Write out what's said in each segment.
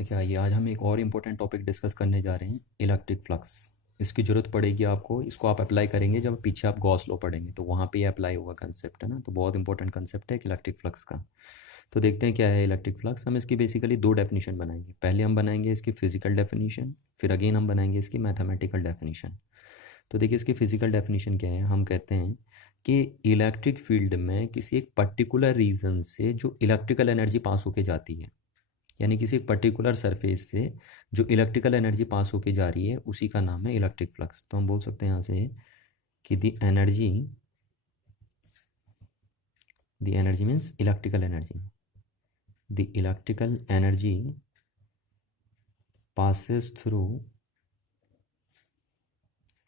देखिए आइए आज हम एक और इम्पोर्टेंट टॉपिक डिस्कस करने जा रहे हैं, इलेक्ट्रिक फ्लक्स। इसकी ज़रूरत पड़ेगी आपको, इसको आप अप्लाई करेंगे जब पीछे आप गॉस लॉ पढ़ेंगे तो वहाँ पे ये अप्लाई होगा कंसेप्ट, है ना। तो बहुत इंपॉर्टेंट कंसेप्ट है इलेक्ट्रिक फ्लक्स का। तो देखते हैं क्या है इलेक्ट्रिक फ्लक्स। हम इसकी बेसिकली दो डेफिनेशन बनाएंगे। पहले हम बनाएंगे इसकी फिजिकल डेफिनेशन, फिर अगेन हम बनाएंगे इसकी मैथमेटिकल डेफिनेशन। तो देखिए इसकी फिजिकल डेफिनेशन क्या है। हम कहते हैं कि इलेक्ट्रिक फील्ड में किसी एक पर्टिकुलर रीजन से जो इलेक्ट्रिकल एनर्जी पास होके जाती है, यानी किसी पर्टिकुलर सरफेस से जो इलेक्ट्रिकल एनर्जी पास होके जा रही है, उसी का नाम है इलेक्ट्रिक फ्लक्स। तो हम बोल सकते हैं यहाँ से कि the energy means electrical energy, the electrical energy passes through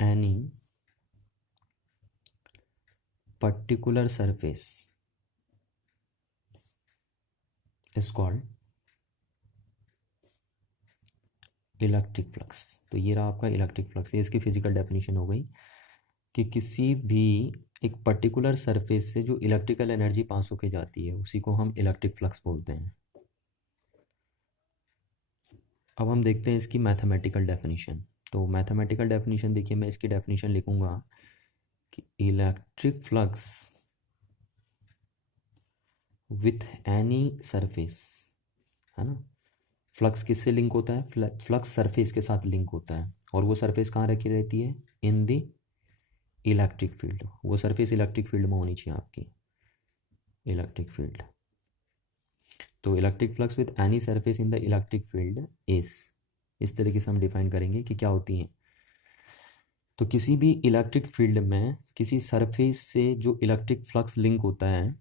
any particular surface is called electric flux. तो ये रहा आपका इलेक्ट्रिक फ्लक्स। ये इसकी फिजिकल डेफिनेशन हो गई कि किसी भी एक पर्टिकुलर सरफेस से जो इलेक्ट्रिकल एनर्जी पास होके जाती है उसी को हम इलेक्ट्रिक फ्लक्स बोलते हैं। अब हम देखते हैं इसकी मैथमेटिकल डेफिनेशन। तो मैथमेटिकल डेफिनेशन देखिए, मैं इसकी डेफिनेशन लिखूंगा कि electric flux with any surface, है ना। फ्लक्स किससे लिंक होता है? फ्लक्स सरफेस के साथ लिंक होता है, और वो सरफेस कहाँ रखी रहती है? In the electric field. वो सरफेस इलेक्ट्रिक फील्ड में होनी चाहिए आपकी, इलेक्ट्रिक फील्ड। तो electric flux with any surface in the electric field इस तरीके से हम डिफाइन करेंगे कि क्या होती है। तो किसी भी इलेक्ट्रिक फील्ड में किसी सरफेस से जो इलेक्ट्रिक फ्लक्स लिंक होता है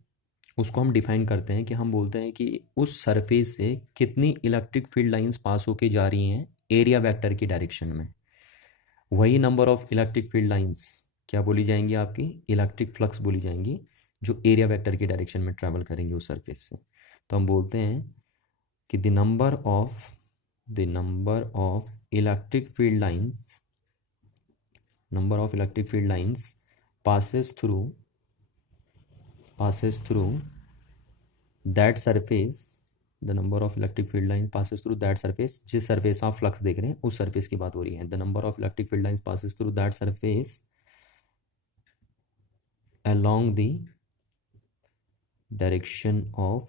उसको हम डिफाइन करते हैं कि हम बोलते हैं कि उस सरफेस से कितनी इलेक्ट्रिक फील्ड लाइंस पास होके जा रही हैं एरिया वेक्टर की डायरेक्शन में। वही number of electric field lines क्या बोली जाएंगी? आपकी इलेक्ट्रिक फ्लक्स बोली जाएंगी, जो एरिया वेक्टर की डायरेक्शन में ट्रैवल करेंगे उस सरफेस से। तो हम बोलते हैं कि the number of electric field lines passes through that surface, the number of electric field lines passes through that surface, जिस surface आप फ्लक्स देख रहे हैं उस surface की बात हो रही है। the number of electric field lines passes through that surface along the direction of,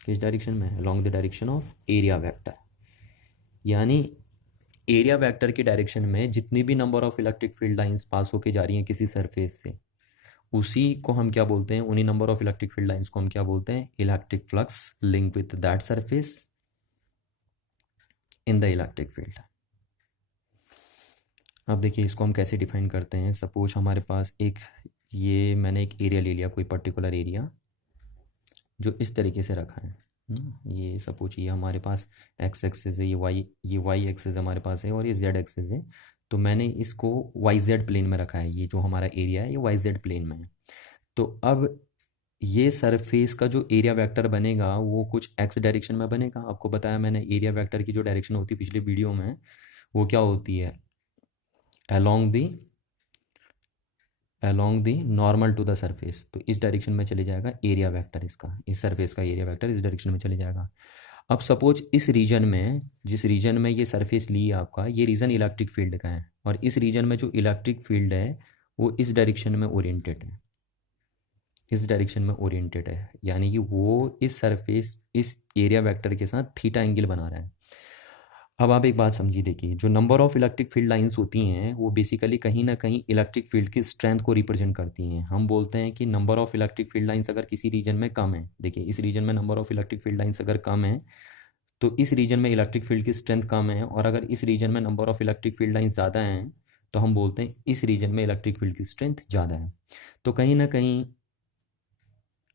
किस डायरेक्शन में? along the direction of area vector। यानी एरिया वेक्टर की डायरेक्शन में जितनी भी number of electric field lines pass होके जा रही हैं किसी सरफेस से, उसी को हम क्या बोलते हैं? उन्हीं number of electric field lines को हम क्या बोलते हैं? Electric flux link with that surface in the electric field. अब देखिए इसको हम कैसे डिफाइन करते हैं। सपोज हमारे पास मैंने एक एरिया ले लिया, कोई पर्टिकुलर एरिया जो इस तरीके से रखा है। ये सपोज ये हमारे पास एक्स एक्सिस है, ये वाई एक्सिस हमारे पास है, और ये जेड एक्सिस है। तो मैंने इसको वाई जेड प्लेन में रखा है। ये जो हमारा एरिया है ये वाई जेड प्लेन में है। तो अब ये सरफेस का जो एरिया वेक्टर बनेगा वो कुछ एक्स डायरेक्शन में बनेगा। आपको बताया मैंने एरिया वेक्टर की जो डायरेक्शन होती है पिछले वीडियो में, वो क्या होती है? along the normal to the surface. तो इस डायरेक्शन में चले जाएगा एरिया वेक्टर इसका, इस सरफेस का एरिया वेक्टर इस डायरेक्शन में चले जाएगा। अब सपोज इस रीजन में, जिस रीजन में ये सरफेस ली है आपका, ये रीजन इलेक्ट्रिक फील्ड का है, और इस रीजन में जो इलेक्ट्रिक फील्ड है वो इस डायरेक्शन में ओरिएंटेड है, इस डायरेक्शन में ओरिएंटेड है। यानी कि वो इस सरफेस इस एरिया वेक्टर के साथ थीटा एंगल बना रहा है। अब आप एक बात समझिए, देखिए जो number of electric field lines होती हैं वो बेसिकली कहीं ना कहीं इलेक्ट्रिक फील्ड की स्ट्रेंथ को रिप्रेजेंट करती हैं। हम बोलते हैं कि number of electric field lines अगर किसी रीजन में कम है, देखिए इस रीजन में number of electric field lines अगर कम है तो इस रीजन में इलेक्ट्रिक फील्ड की स्ट्रेंथ कम है, और अगर इस रीजन में number of electric field lines ज़्यादा हैं तो हम बोलते हैं इस रीजन में इलेक्ट्रिक फील्ड की स्ट्रेंथ ज़्यादा है। तो कहीं ना कहीं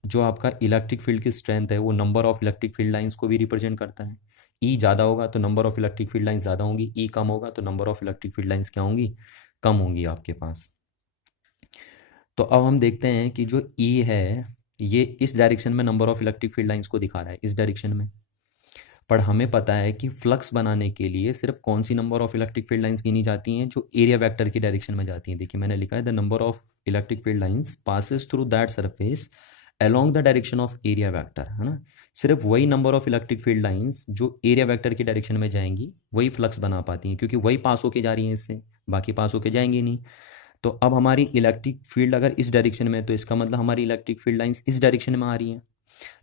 जो आपका इलेक्ट्रिक फील्ड की स्ट्रेंथ है वो number of electric field lines को भी रिप्रेजेंट करता है। ई ज़्यादा होगा तो number of electric field lines ज़्यादा होंगी, ई कम होगा तो number of electric field lines क्या होंगी? कम होंगी आपके पास। तो अब हम देखते हैं कि जो ई है ये इस डायरेक्शन में number of electric field lines को दिखा रहा है, इस डायरेक्शन में। पर हमें पता है कि फ्लक्स बनाने के लिए सिर्फ कौन सी number of electric field lines गिनी जाती हैं? जो एरिया वेक्टर की डायरेक्शन में जाती हैं। देखिए मैंने लिखा है the number of electric field lines passes through that surface along the direction of area vector, है ना। सिर्फ वही number of electric field lines जो एरिया वेक्टर की डायरेक्शन में जाएंगी वही फ्लक्स बना पाती हैं, क्योंकि वही पास होके जा रही हैं इससे, बाकी पास होके जाएंगी नहीं। तो अब हमारी इलेक्ट्रिक फील्ड अगर इस डायरेक्शन में है तो इसका मतलब हमारी इलेक्ट्रिक फील्ड लाइंस इस डायरेक्शन में आ रही हैं।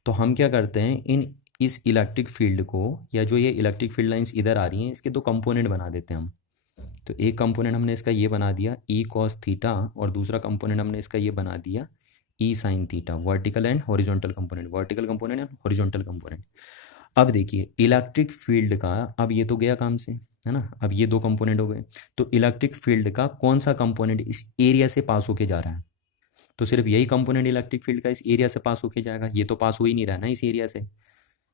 तो हम क्या करते हैं, इस इलेक्ट्रिक फील्ड को, या जो ये इलेक्ट्रिक फील्ड लाइंस इधर आ रही हैं, इसके दो कंपोनेंट बना देते हैं हम। तो एक कंपोनेंट हमने इसका ये बना दिया ई कॉस थीटा, और दूसरा कंपोनेंट हमने इसका ये बना दिया E sine theta, vertical and horizontal component, vertical component and horizontal component. अब देखिए इलेक्ट्रिक फील्ड का, अब ये तो गया काम से, है ना। अब ये दो कंपोनेंट हो गए, तो इलेक्ट्रिक फील्ड का कौन सा कंपोनेंट इस एरिया से पास होके जा रहा है, तो सिर्फ यही कंपोनेंट इलेक्ट्रिक फील्ड का इस एरिया से पास होके जाएगा। ये तो पास हो ही नहीं रहा ना इस एरिया से,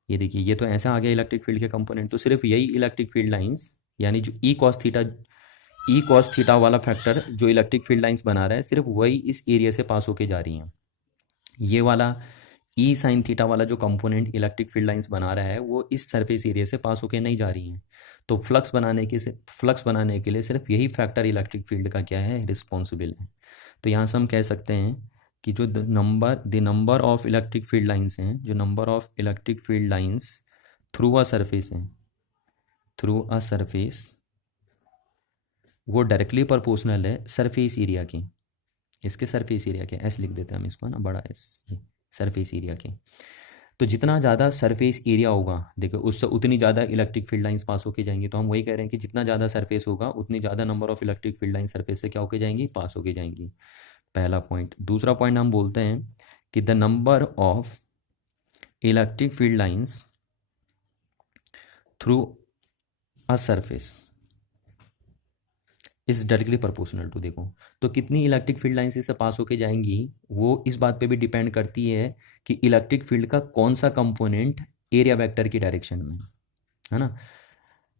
ये देखिए ये तो ऐसा आ गया इलेक्ट्रिक फील्ड के कंपोनेंट। तो सिर्फ यही इलेक्ट्रिक फील्ड लाइंस, यानी जो ई कॉस थीटा वाला फैक्टर जो इलेक्ट्रिक फील्ड लाइंस बना रहा है, सिर्फ वही इस एरिया से पास होके जा रही हैं। ये वाला ई साइन थीटा वाला जो कंपोनेंट इलेक्ट्रिक फील्ड लाइंस बना रहा है वो इस सरफेस एरिया से पास होके नहीं जा रही हैं। तो फ्लक्स बनाने के लिए सिर्फ यही फैक्टर इलेक्ट्रिक फील्ड का क्या है, रिस्पॉन्सिबल है। तो यहाँ से हम कह सकते हैं कि जो the number of electric field lines हैं, जो number of electric field lines through a surface हैं, थ्रू अ सरफेस, वो डायरेक्टली प्रोपोर्शनल है सरफेस एरिया के, इसके सरफेस एरिया के, एस लिख देते हैं हम इसको, है ना, बड़ा एस, ये सरफेस एरिया के। तो जितना ज़्यादा सरफेस एरिया होगा, देखो उससे उतनी ज़्यादा इलेक्ट्रिक फील्ड लाइंस पास होके जाएंगी। तो हम वही कह रहे हैं कि जितना ज़्यादा सरफेस होगा उतनी ज़्यादा number of electric field line surface से क्या होके जाएंगी, पास होके जाएंगी। पहला पॉइंट। दूसरा पॉइंट हम बोलते हैं कि the number of electric field lines through a surface is directly proportional to, देखो तो कितनी इलेक्ट्रिक फील्ड लाइंस इससे पास होके जाएंगी वो इस बात पे भी डिपेंड करती है कि इलेक्ट्रिक फील्ड का कौन सा कंपोनेंट एरिया वेक्टर की डायरेक्शन में, है ना।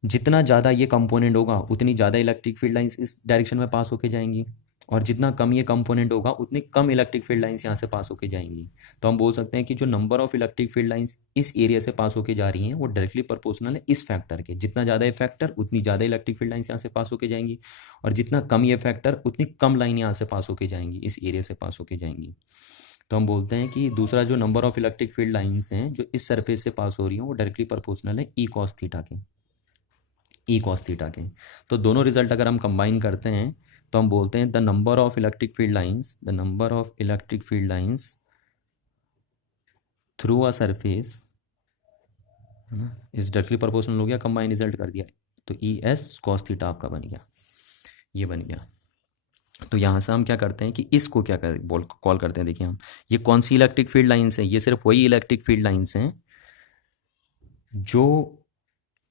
जितना ज़्यादा ये कंपोनेंट होगा उतनी ज़्यादा इलेक्ट्रिक फील्ड लाइंस इस डायरेक्शन में पास होके जाएंगी, और जितना कम ये कंपोनेंट होगा उतनी कम इलेक्ट्रिक फील्ड लाइंस यहाँ से पास होके जाएंगी। तो हम बोल सकते हैं कि जो number of electric field lines इस एरिया से पास होके जा रही हैं वो डायरेक्टली प्रोपोर्शनल है इस फैक्टर के। जितना ज़्यादा ये फैक्टर उतनी ज़्यादा इलेक्ट्रिक फील्ड लाइंस यहाँ से पास होके जाएंगी, और जितना कम ये फैक्टर उतनी कम लाइन यहाँ से पास होके जाएंगी, इस एरिया से पास होके जाएंगी। तो हम बोलते हैं कि दूसरा जो number of electric field lines हैं जो इस सरफेस से पास हो रही हैं वो डायरेक्टली प्रोपोर्शनल है ई कॉस थीटा के, ई कॉस थीटा के। तो दोनों रिजल्ट अगर हम कंबाइन करते हैं तो हम बोलते हैं the number of electric field lines, the number of electric field lines through a surface इस डायरेक्टली प्रोपोर्शनल हो गया, कंबाइन रिजल्ट कर दिया, तो ई एस कॉस थीटा आपका बन गया, ये बन गया। तो यहाँ से हम क्या करते हैं कि इसको क्या कॉल करते हैं, देखिए हम ये कौन सी इलेक्ट्रिक फील्ड लाइंस हैं, ये सिर्फ वही इलेक्ट्रिक फील्ड लाइंस हैं जो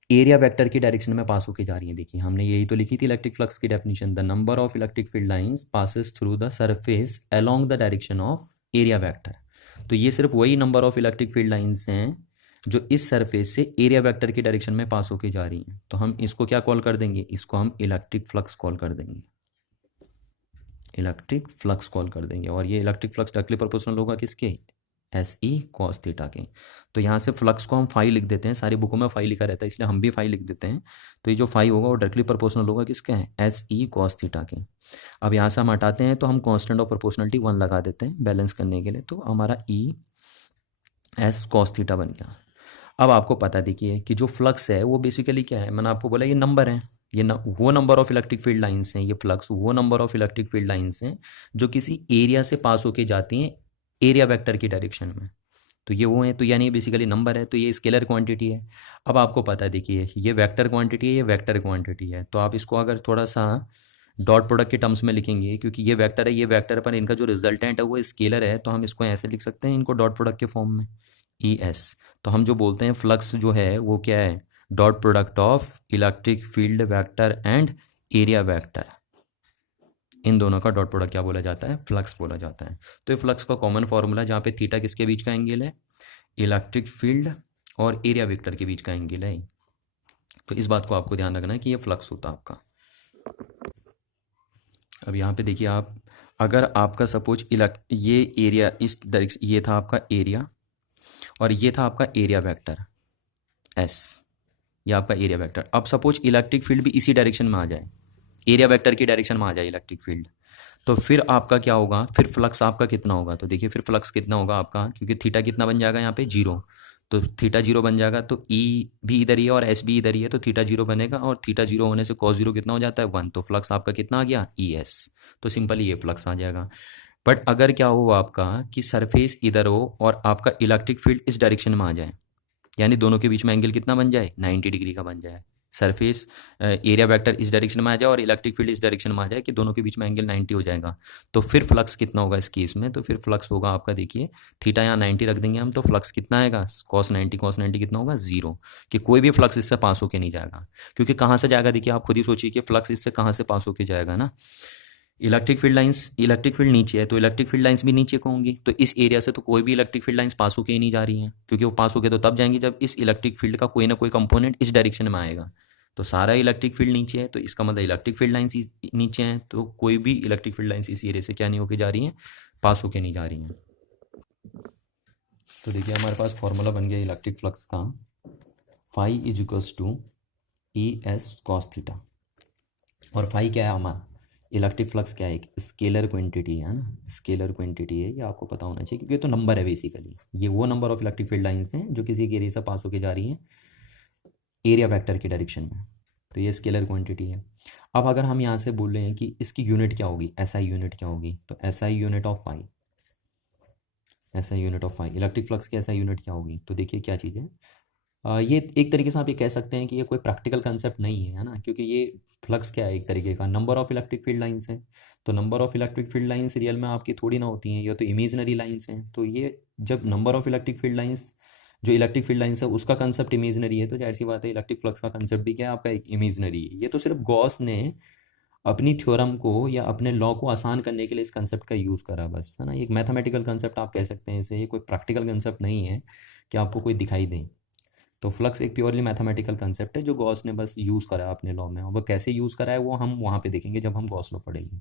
एरिया वेक्टर की डायरेक्शन में पास होके जा रही है। देखिए हमने यही तो लिखी थी इलेक्ट्रिक फ्लक्स की definition, the number of electric field lines passes through the surface along the direction of area vector. तो ये सिर्फ वही number of electric field lines हैं जो इस सरफेस से एरिया वेक्टर की डायरेक्शन में पास होके जा रही हैं। तो हम इसको क्या कॉल कर देंगे, इसको हम इलेक्ट्रिक फ्लक्स कॉल कर देंगे, इलेक्ट्रिक फ्लक्स कॉल कर देंगे। और ये इलेक्ट्रिक फ्लक्स डायरेक्टली प्रोपोर्शनल होगा किसके, एस ई कॉस थीटा के। तो यहाँ से फ्लक्स को हम फाई लिख देते हैं, सारी बुकों में फाई लिखा रहता है इसलिए हम भी फाई लिख देते हैं। तो ये जो फाई होगा वो डायरेक्टली प्रोपोर्शनल होगा किसके हैं, एस ई कॉस थीटा के। अब यहाँ से हम हटाते हैं तो हम कांस्टेंट ऑफ प्रोपोर्शनलिटी 1 लगा देते हैं बैलेंस करने के लिए, तो हमारा ई एस कॉस थीटा बन गया। अब आपको पता देखिए कि जो फ्लक्स है वो बेसिकली क्या है, मैंने आपको बोला ये नंबर है, ये वो number of electric field lines हैं, ये फ्लक्स वो number of electric field lines हैं जो किसी एरिया से पास होके जाती हैं एरिया वेक्टर की डायरेक्शन में। तो ये वो है, तो यानी बेसिकली नंबर है, तो ये स्केलर क्वांटिटी है। अब आपको पता है देखिए ये वेक्टर क्वांटिटी है, ये वेक्टर क्वांटिटी है, तो आप इसको अगर थोड़ा सा डॉट प्रोडक्ट के टर्म्स में लिखेंगे, क्योंकि ये वेक्टर है, ये वेक्टर पर इनका जो रिजल्टेंट है वो स्केलर है, तो हम इसको ऐसे लिख सकते हैं इनको डॉट प्रोडक्ट के फॉर्म में, ई एस। तो हम जो बोलते हैं फ्लक्स जो है वो क्या है, dot product of electric field vector and area vector, इन दोनों का डॉट प्रोडक्ट क्या बोला जाता है, फ्लक्स बोला जाता है। तो ये फ्लक्स का कॉमन फॉर्मूला जहाँ पे थीटा किसके बीच का एंगल है, इलेक्ट्रिक फील्ड और एरिया वेक्टर के बीच का एंगल है। तो इस बात को आपको ध्यान रखना है कि ये फ्लक्स होता है आपका। अब यहाँ पे देखिए आप, अगर आपका सपोज ये एरिया इस डायरेक्शन, ये था आपका एरिया और ये था आपका एरिया वेक्टर एस, ये आपका एरिया वेक्टर। अब सपोज इलेक्ट्रिक फील्ड भी इसी डायरेक्शन में आ जाए, एरिया वेक्टर की डायरेक्शन में आ जाए इलेक्ट्रिक फील्ड, तो फिर आपका क्या होगा, फिर फ्लक्स आपका कितना होगा, तो देखिए फिर फ्लक्स कितना होगा आपका, क्योंकि थीटा कितना बन जाएगा यहाँ पे 0, तो थीटा 0 बन जाएगा, तो ई भी इधर ही है और एस भी इधर ही है, तो थीटा 0 बनेगा और थीटा 0 होने से कॉस 0 कितना हो जाता है 1, तो फ्लक्स आपका कितना आ गया ई एस, तो सिंपली ये फ्लक्स आ जाएगा। बट अगर क्या हो आपका कि सरफेस इधर हो और आपका इलेक्ट्रिक फील्ड इस डायरेक्शन में आ जाए, यानी दोनों के बीच में एंगल कितना बन जाए 90 डिग्री का बन जाए, सरफेस एरिया वेक्टर इस डायरेक्शन में आ जाए और इलेक्ट्रिक फील्ड इस डायरेक्शन में आ जाए कि दोनों के बीच में एंगल 90 हो जाएगा, तो फिर फ्लक्स कितना होगा इस केस में, तो फिर फ्लक्स होगा आपका, देखिए थीटा यहाँ 90 रख देंगे हम, तो फ्लक्स कितना आएगा कॉस 90 कितना होगा 0, कि कोई भी फ्लक्स इससे पास होके नहीं जाएगा, क्योंकि कहाँ से जाएगा, देखिए आप खुद ही सोचिए कि फ्लक्स इससे कहाँ से पास होके जाएगा ना, इलेक्ट्रिक फील्ड नीचे है तो इलेक्ट्रिक फील्ड लाइंस भी नीचे को होंगी, तो इस एरिया से तो कोई भी इलेक्ट्रिक फील्ड लाइंस पास होके ही नहीं जा रही हैं, क्योंकि वो पास होके तो तब जाएंगी जब इस इलेक्ट्रिक फील्ड का कोई ना कोई कंपोनेंट इस डायरेक्शन में आएगा, तो सारा इलेक्ट्रिक फील्ड नीचे है, तो इसका मतलब इलेक्ट्रिक फील्ड लाइंस नीचे हैं, तो कोई भी इलेक्ट्रिक फील्ड लाइंस इस एरिया से क्या नहीं होके जा रही हैं, पास होके नहीं जा रही हैं। तो देखिए हमारे पास फॉर्मूला बन गया इलेक्ट्रिक फ्लक्स का, phi is equals to E S cos theta, और फाई क्या है हमारा, इलेक्ट्रिक फ्लक्स क्या है, एक स्केलर क्वांटिटी है ना, स्केलर क्वांटिटी है, ये आपको पता होना चाहिए क्योंकि ये तो नंबर है बेसिकली, ये वो number of electric field lines हैं जो किसी एक एरिया से पास होके जा रही हैं एरिया वेक्टर की डायरेक्शन में, तो ये स्केलर क्वांटिटी है। अब अगर हम यहाँ से बोल रहे हैं कि इसकी यूनिट क्या होगी, एसआई यूनिट क्या होगी, तो SI unit of phi, SI unit of phi, electric flux की एसआई यूनिट क्या होगी, तो देखिए क्या चीज़ है, ये एक तरीके से आप ये कह सकते हैं कि ये कोई प्रैक्टिकल कंसेप्ट नहीं है ना, क्योंकि ये फ्लक्स क्या है, एक तरीके का number of electric field lines है, तो number of electric field lines real में आपकी थोड़ी ना होती हैं, ये तो इमेजनरी लाइंस हैं, तो ये जब number of electric field lines, जो इलेक्ट्रिक फील्ड लाइंस है उसका कंसेप्ट इमेजनरी है, तो जाहिर सी बात है इलेक्ट्रिक फ्लक्स का कंसेप्ट भी क्या है आपका एक इमेजनरी है, ये तो सिर्फ गॉस ने अपनी थ्योरम को या अपने लॉ को आसान करने के लिए इस कंसेप्ट का यूज़ करा बस, है ना, एक मैथमेटिकल कंसेप्ट आप कह सकते हैं इसे, ये कोई प्रैक्टिकल कंसेप्ट नहीं है कि आपको कोई दिखाई दे, तो फ्लक्स एक प्योरली मैथमेटिकल कंसेप्ट है जो गॉस ने बस यूज़ करा है अपने लॉ में, और वो कैसे यूज़ करा है वो हम वहाँ पे देखेंगे जब हम गॉस लॉ पढ़ेंगे।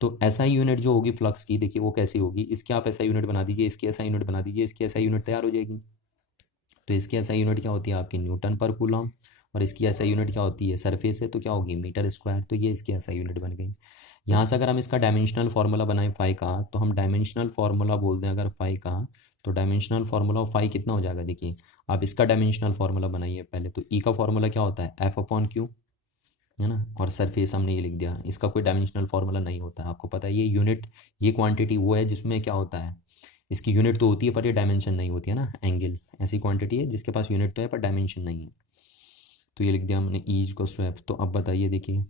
तो ऐसा यूनिट जो होगी फ्लक्स की, देखिए वो कैसी होगी, इसकी आप ऐसा यूनिट बना दीजिए, इसकी ऐसा यूनिट बना दीजिए, इसकी ऐसा यूनिट तैयार हो जाएगी, तो इसकी ऐसा यूनिट क्या होती है आपकी न्यूटन पर कूलम, और इसकी ऐसा यूनिट क्या होती है सरफेस है तो क्या होगी मीटर स्क्वायर, तो ये इसकी ऐसा यूनिट बन गई। यहाँ से अगर हम इसका डायमेंशनल फार्मूला बनाएं फाई का, तो हम डायमेंशनल फार्मूला बोल दें अगर फाई का, तो डायमेंशनल फार्मूला ऑफ फाई कितना हो जाएगा, देखिए आप इसका डायमेंशनल फार्मूला बनाइए पहले, तो ई का फार्मूला क्या होता है एफ अपॉन क्यू, है ना, और सरफेस हमने ये लिख दिया, इसका कोई डायमेंशनल फार्मूला नहीं होता है, आपको पता है ये यूनिट, ये क्वांटिटी वो है जिसमें क्या होता है, इसकी यूनिट तो होती है पर ये डायमेंशन नहीं होती है ना, एंगल ऐसी क्वांटिटी है जिसके पास यूनिट तो है पर डायमेंशन नहीं है, तो ये लिख दिया हमने ई इक्वल्स टू एफ। तो अब बताइए देखिए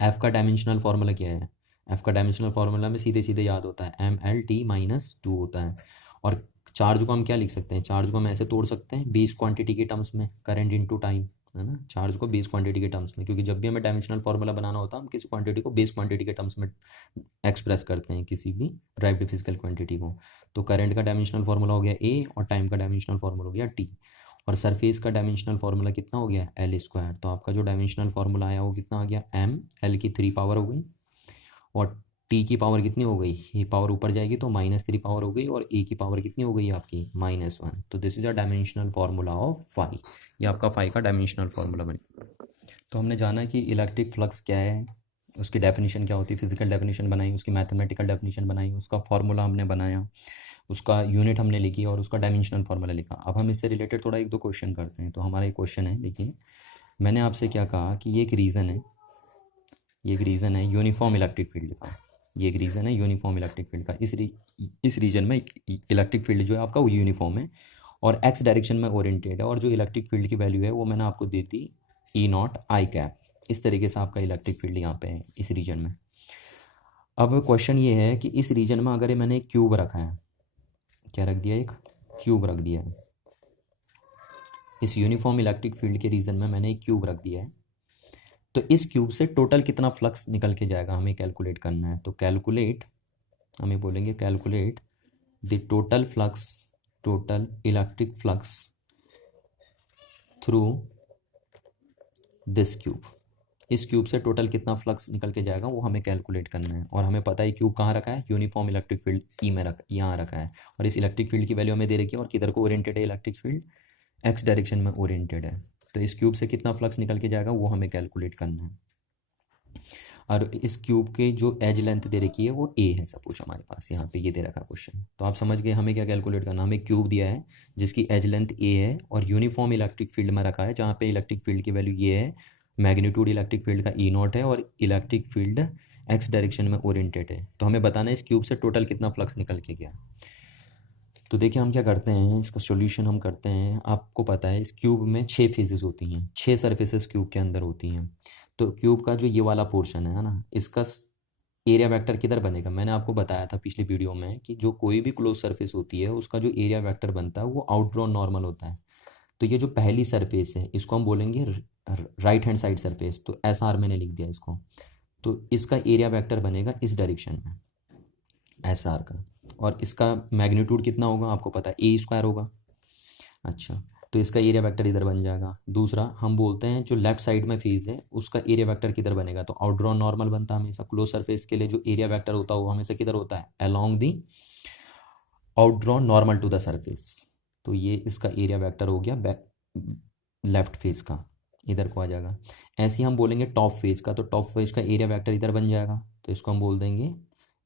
एफ का डायमेंशनल फार्मूला क्या है, एफ का डायमेंशनल फार्मूला में सीधे सीधे याद होता है M L T minus two होता है, और चार्ज को हम क्या लिख सकते हैं, चार्ज को हम ऐसे तोड़ सकते हैं 20 क्वांटिटी के टर्म्स में, करंट इनटू टाइम, है ना, चार्ज को 20 क्वांटिटी के टर्म्स में, क्योंकि जब भी हमें डायमेंशनल फार्मूला बनाना होता है हम किसी क्वांटिटी को 20 क्वांटिटी के टर्म्स में एक्सप्रेस करते हैं, किसी भी ड्राइव्ड फिजिकल क्वांटिटी को, तो करंट का डायमेंशनल फार्मूला हो गया ए और टाइम का डायमेंशनल फार्मूला हो गया टी, और सरफेस का डायमेंशनल फार्मूला कितना हो गया एल स्क्वायर, तो आपका जो डायमेंशनल फार्मूला आया वो कितना आ गया एम एल की 3 पावर हो गई और टी की पावर कितनी हो गई, ये पावर ऊपर जाएगी तो -3 पावर हो गई, और ए की पावर कितनी हो गई आपकी -1, तो this is a dimensional formula of phi, ये आपका फाई का डायमेंशनल फार्मूला बने। तो हमने जाना कि इलेक्ट्रिक फ्लक्स क्या है, उसकी डेफिनेशन क्या होती है, फिजिकल डेफिनेशन बनाई, उसकी मैथमेटिकल डेफिनेशन बनाई, उसका फार्मूला हमने बनाया, उसका यूनिट हमने लिखी और उसका डायमेंशनल फार्मूला लिखा। अब हम इससे रिलेटेड थोड़ा एक दो क्वेश्चन करते हैं। तो हमारा एक क्वेश्चन है, देखिए मैंने आपसे क्या कहा कि ये एक रीज़न है, ये एक रीज़न है यूनिफॉर्म इलेक्ट्रिक फील्ड का, ये एक रीज़न है यूनिफॉर्म इलेक्ट्रिक फील्ड का, इस रीजन में इलेक्ट्रिक फील्ड जो है आपका वो यूनिफॉर्म है और एक्स डायरेक्शन में ओरिएंटेड है, और जो इलेक्ट्रिक फील्ड की वैल्यू है वो मैंने आपको दी थी ई नॉट आई कैप, इस तरीके से आपका इलेक्ट्रिक फील्ड यहाँ पे है इस रीजन में। अब क्वेश्चन ये है कि इस रीजन में अगर मैंने एक क्यूब रखा है, क्या रख दिया, एक क्यूब रख दिया है, इस यूनिफॉर्म इलेक्ट्रिक फील्ड के रीजन में मैंने एक क्यूब रख दिया है, तो इस क्यूब से टोटल कितना फ्लक्स निकल के जाएगा हमें कैलकुलेट करना है। तो कैलकुलेट, हमें बोलेंगे calculate the total flux, total electric flux through this cube, इस क्यूब से टोटल कितना फ्लक्स निकल के जाएगा वो हमें कैलकुलेट करना है, और हमें पता है क्यूब कहाँ रखा है, यूनिफॉर्म इलेक्ट्रिक फील्ड ई में यहाँ रखा है, और इस इलेक्ट्रिक फील्ड की वैल्यू हमें दे रखी है, और किधर को ओरिएंटेड है इलेक्ट्रिक फील्ड, एक्स डायरेक्शन में ओरिएंटेड है, तो इस क्यूब से कितना फ्लक्स निकल के जाएगा वो हमें कैलकुलेट करना है। और इस क्यूब के जो एज लेंथ दे रखी है वो ए है सपोज हमारे पास, यहाँ पे ये दे रखा क्वेश्चन। तो आप समझ गए हमें क्या कैलकुलेट करना। हमें क्यूब दिया है जिसकी एज लेंथ ए है और यूनिफॉर्म इलेक्ट्रिक फील्ड में रखा है, जहाँ पे इलेक्ट्रिक फील्ड की वैल्यू ये है, मैग्नीट्यूड इलेक्ट्रिक फील्ड का ई नॉट है और इलेक्ट्रिक फील्ड एक्स डायरेक्शन में ओरिएंटेड है। तो हमें बताना है इस क्यूब से टोटल कितना फ्लक्स निकल के गया। तो देखिए हम क्या करते हैं, इसका सॉल्यूशन हम करते हैं। आपको पता है इस क्यूब में 6 फेजेस होती हैं, 6 सरफेसेस क्यूब के अंदर होती हैं। तो क्यूब का जो ये वाला पोर्शन है ना, इसका एरिया वेक्टर किधर बनेगा। मैंने आपको बताया था पिछली वीडियो में कि जो कोई भी क्लोज सरफेस होती है उसका जो एरिया वेक्टर बनता है वो आउटड्रॉन नॉर्मल होता है। तो ये जो पहली सरफेस है इसको हम बोलेंगे राइट हैंड साइड सरफेस, तो ऐसा आर मैंने लिख दिया इसको। तो इसका एरिया वेक्टर बनेगा इस डायरेक्शन में एस आर का, और इसका मैग्नीट्यूड कितना होगा आपको पता है, ए स्क्वायर होगा। अच्छा, तो इसका एरिया वेक्टर इधर बन जाएगा। दूसरा हम बोलते हैं जो लेफ्ट साइड में फेज है उसका एरिया वेक्टर किधर बनेगा, तो आउटड्रॉन नॉर्मल बनता है हमेशा। क्लोज सरफेस के लिए जो एरिया वेक्टर होता है वो हमेशा किधर होता है, along the outdrawn normal to the surface. तो ये इसका एरिया वेक्टर हो गया बैक लेफ्ट फेज का, इधर को आ जाएगा। ऐसे ही हम बोलेंगे टॉप फेज का, तो टॉप फेज का एरिया वेक्टर इधर बन जाएगा। तो इसको हम बोल देंगे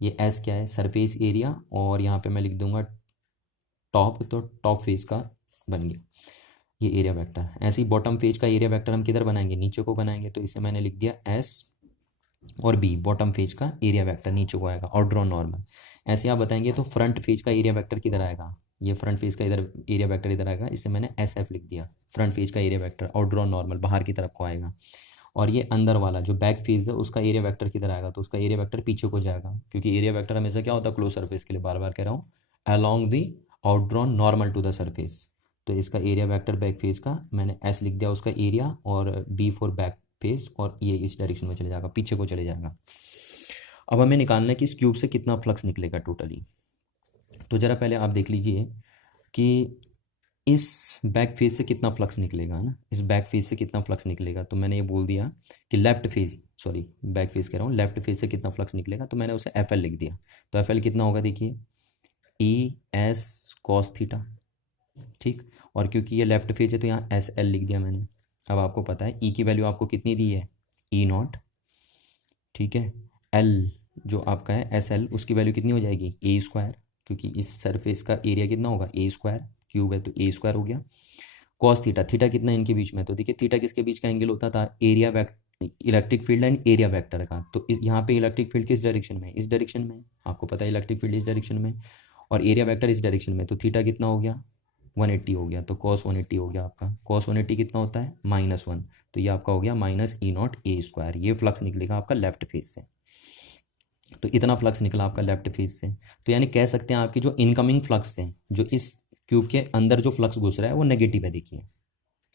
ये एस क्या है, सरफेस एरिया, और यहाँ पे मैं लिख दूंगा टॉप, तो टॉप फेज का बन गया ये एरिया वेक्टर। ऐसे ही बॉटम फेज का एरिया वेक्टर हम किधर बनाएंगे, नीचे को बनाएंगे। तो इसे मैंने लिख दिया एस और बी, बॉटम फेज का एरिया वेक्टर नीचे को आएगा आउटड्रॉन नॉर्मल। ऐसे आप बताएंगे तो फ्रंट फेज का एरिया वेक्टर किधर आएगा, ये फ्रंट फेज का इधर एरिया वेक्टर इधर आएगा, इसे मैंने एस एफ लिख दिया। फ्रंट फेज का एरिया वेक्टर आउटड्रॉन नॉर्मल बाहर की तरफ को आएगा। और ये अंदर वाला जो बैक फेज है उसका एरिया वेक्टर किधर आएगा, तो उसका एरिया वेक्टर पीछे को जाएगा, क्योंकि एरिया वेक्टर हमेशा क्या होता है क्लोज सरफेस के लिए, बार बार कह रहा हूँ, along the outdrawn normal to the surface. तो इसका एरिया वेक्टर बैक फेज का मैंने एस लिख दिया उसका एरिया, और बी फॉर बैक फेज, और ये इस डायरेक्शन में चले जाएगा, पीछे को चले जाएगा। अब हमें निकालना है कि इस क्यूब से कितना फ्लक्स निकलेगा टोटली। तो ज़रा पहले आप देख लीजिए कि इस बैक फेज से कितना फ्लक्स निकलेगा ना, इस बैक फेज से कितना फ्लक्स निकलेगा। तो मैंने ये बोल दिया कि left phase, sorry back phase कह रहा हूँ, लेफ्ट फेज से कितना फ्लक्स निकलेगा, तो मैंने उसे एफ एल लिख दिया। तो एफ एल कितना होगा देखिए, ई एस कॉस थीटा, ठीक। और क्योंकि ये लेफ्ट फेज है तो यहाँ एस एल लिख दिया मैंने। अब आपको पता है ई की वैल्यू आपको कितनी दी है, ई नॉट, ठीक है। एल जो आपका है एस एल, उसकी वैल्यू कितनी हो जाएगी, ए स्क्वायर, क्योंकि इस सरफेस का एरिया कितना होगा, ए स्क्वायर, क्यूब है तो ए स्क्वायर हो गया। कॉस थीटा, थीटा कितना इनके बीच में, तो देखिए थीटा किसके बीच का एंगल होता था, area electric field and area vector का। तो यहाँ पे इलेक्ट्रिक फील्ड किस डायरेक्शन में, इस डायरेक्शन में, आपको पता है इलेक्ट्रिक फील्ड इस डायरेक्शन में, और एरिया वेक्टर इस डायरेक्शन में। तो थीटा कितना हो गया, 180 हो गया। तो कॉस 180 हो गया आपका, कॉस 180 कितना होता है, -1। तो ये आपका हो गया minus E not a square. ये फ्लक्स निकलेगा आपका लेफ्ट फेज से। तो इतना फ्लक्स निकला आपका लेफ्ट फेज से। तो यानी कह सकते हैं आपकी जो इनकमिंग फ्लक्स है, जो इस क्यूब के अंदर जो फ्लक्स घुस रहा है वो नेगेटिव है। देखिए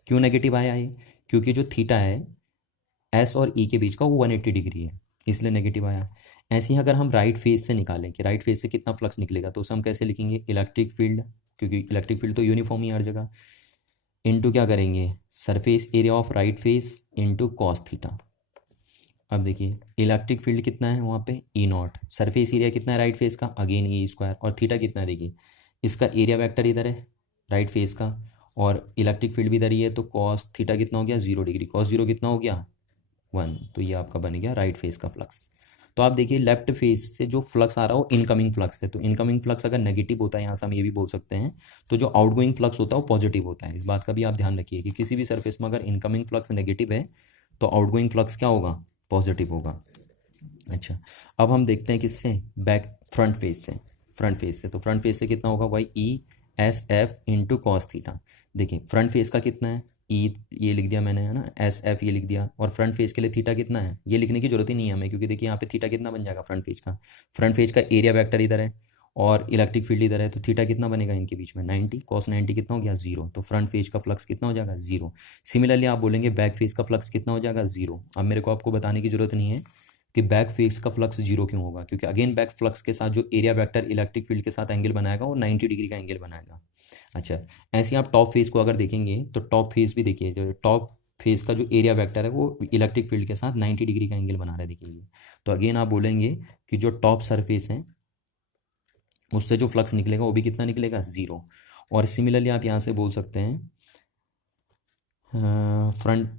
क्यों नेगेटिव आया है, क्योंकि जो थीटा है एस और ई के बीच का वो 180 डिग्री है, इसलिए नेगेटिव आया। ऐसे ही अगर हम राइट फेज से निकालें कि राइट फेज से कितना फ्लक्स निकलेगा, तो उसे हम कैसे लिखेंगे, इलेक्ट्रिक फील्ड, क्योंकि इलेक्ट्रिक फील्ड तो यूनिफॉर्म ही हर जगह, इनटू क्या करेंगे, surface area of right phase into cos theta. अब देखिए इलेक्ट्रिक फील्ड कितना है वहाँ पे, ई नॉट, सरफेस एरिया कितना है राइट फेस का, अगेन ई स्क्वायर, और थीटा कितना है देखिए, इसका एरिया वेक्टर इधर है राइट फेस का, और इलेक्ट्रिक फील्ड भी इधर ही है, तो कॉस थीटा कितना हो गया, 0 डिग्री, कॉस 0 कितना हो गया, 1। तो ये आपका बन गया राइट फेस का फ्लक्स। तो आप देखिए लेफ्ट फेस से जो फ्लक्स आ रहा है वो इनकमिंग फ्लक्स है। तो इनकमिंग फ्लक्स अगर नेगेटिव होता है, यहाँ से हम ये भी बोल सकते हैं, तो जो आउटगोइंग फ्लक्स होता है वो पॉजिटिव होता है। इस बात का भी आप ध्यान रखिए कि किसी भी सरफेस में अगर इनकमिंग फ्लक्स नेगेटिव है तो आउटगोइंग फ्लक्स क्या होगा, पॉजिटिव होगा। अच्छा, अब हम देखते हैं किससे, बैक फ्रंट फेज से, फ्रंट फेज से। तो फ्रंट फेज से कितना होगा भाई, E S F into cos theta. देखिए फ्रंट फेज का कितना है, ई ये लिख दिया मैंने, है ना, एस एफ ये लिख दिया, और फ्रंट फेज के लिए थीटा कितना है, ये लिखने की जरूरत ही नहीं है हमें, क्योंकि देखिए यहाँ पे थीटा कितना बन जाएगा फ्रंट फेज का, फ्रंट फेज का एरिया वेक्टर इधर है और इलेक्ट्रिक फील्ड इधर है, तो थीटा कितना बनेगा इनके बीच में, 90, कॉस 90 कितना हो गया, 0। तो फ्रंट फेज का फ्लक्स कितना हो जाएगा, 0। सिमिलरली आप बोलेंगे बैक फेज का फ्लक्स कितना हो जाएगा, 0। अब मेरे को आपको बताने की जरूरत नहीं है कि बैक फेज का फ्लक्स 0 क्यों होगा, क्योंकि अगेन बैक फ्लक्स के साथ जो एरिया वेक्टर इलेक्ट्रिक फील्ड के साथ एंगल बनाएगा वो 90 डिग्री का एंगल बनाएगा। अच्छा, ऐसे ही आप टॉप फेज को अगर देखेंगे तो टॉप फेज भी देखिए, जो टॉप फेज का जो एरिया वेक्टर है वो इलेक्ट्रिक फील्ड के साथ 90 डिग्री का एंगल बना रहा है, देखिए। तो अगेन आप बोलेंगे कि जो टॉप सरफेस है उससे जो फ्लक्स निकलेगा वो भी कितना निकलेगा, 0। और सिमिलरली आप यहाँ से बोल सकते हैं फ्रंट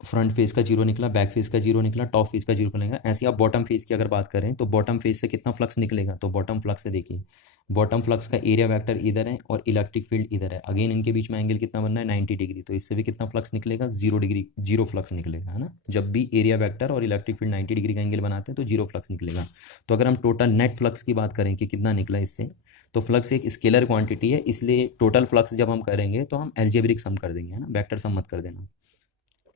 फ्रंट फेस का जीरो निकला, बैक फेस का जीरो निकला, टॉप फेस का जीरो निकलेगा। ऐसे ही आप बॉटम फेस की अगर बात करें तो बॉटम फेस से कितना फ्लक्स निकलेगा, तो बॉटम फ्लक्स से देखिए बॉटम फ्लक्स का एरिया वेक्टर इधर है और इलेक्ट्रिक फील्ड इधर है। अगेन इनके बीच में एंगल कितना बनना है 90 डिग्री, तो इससे भी कितना फ्लक्स निकलेगा 0 डिग्री, जीरो फ्लक्स निकलेगा, है ना। जब भी एरिया वेक्टर और इलेक्ट्रिक फील्ड 90 डिग्री का एंगल बनाते हैं तो जीरो फ्लक्स निकलेगा। तो अगर हम टोटल नेट फ्लक्स की बात करें कि कितना निकला इससे, तो फ्लक्स एक स्केलर क्वांटिटी है, इसलिए टोटल फ्लक्स जब हम करेंगे तो हम एल्जेब्रिक सम कर देंगे, है ना, वेक्टर सम मत कर देना।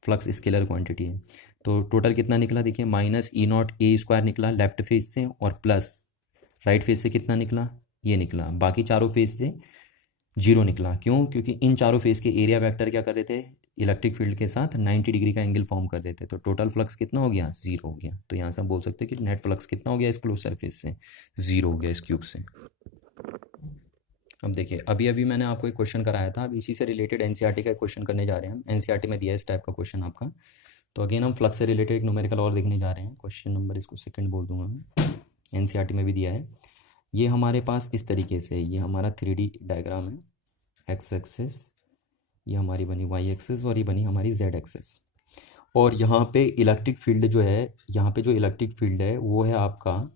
फ्लक्स स्केलर क्वांटिटी है। तो टोटल कितना निकला देखिए, minus E not a square निकला लेफ्ट फेज से, और प्लस राइट फेज से कितना निकला, ये निकला। बाकी चारों फेज से जीरो निकला। क्यों? क्योंकि इन चारों फेज के एरिया वेक्टर क्या कर रहे थे, इलेक्ट्रिक फील्ड के साथ 90 डिग्री का एंगल फॉर्म कर रहे थे। तो टोटल फ्लक्स कितना हो गया, जीरो हो गया। तो यहाँ से हम बोल सकते हैं कि नेट फ्लक्स कितना हो गया इस क्लोज सरफेस से, जीरो हो गया इस क्यूब से। अब देखिए अभी अभी मैंने आपको एक क्वेश्चन कराया था, अब इसी से रिलेटेड एनसीईआरटी का क्वेश्चन करने जा रहे हैं हम। एनसीईआरटी में दिया है इस टाइप का क्वेश्चन आपका। तो अगेन हम फ्लक्स से रिलेटेड एक न्यूमेरिकल और देखने जा रहे हैं। क्वेश्चन नंबर इसको सेकंड बोल दूंगा मैं, एनसीईआरटी में भी दिया है। ये हमारे पास इस तरीके से, ये हमारा 3D डायग्राम है, एक्स एक्सिस, ये हमारी बनी वाई एक्सिस, और ये बनी हमारी जेड एक्सिस। और यहाँ पे इलेक्ट्रिक फील्ड जो है, यहाँ पे जो इलेक्ट्रिक फील्ड है वो है आपका,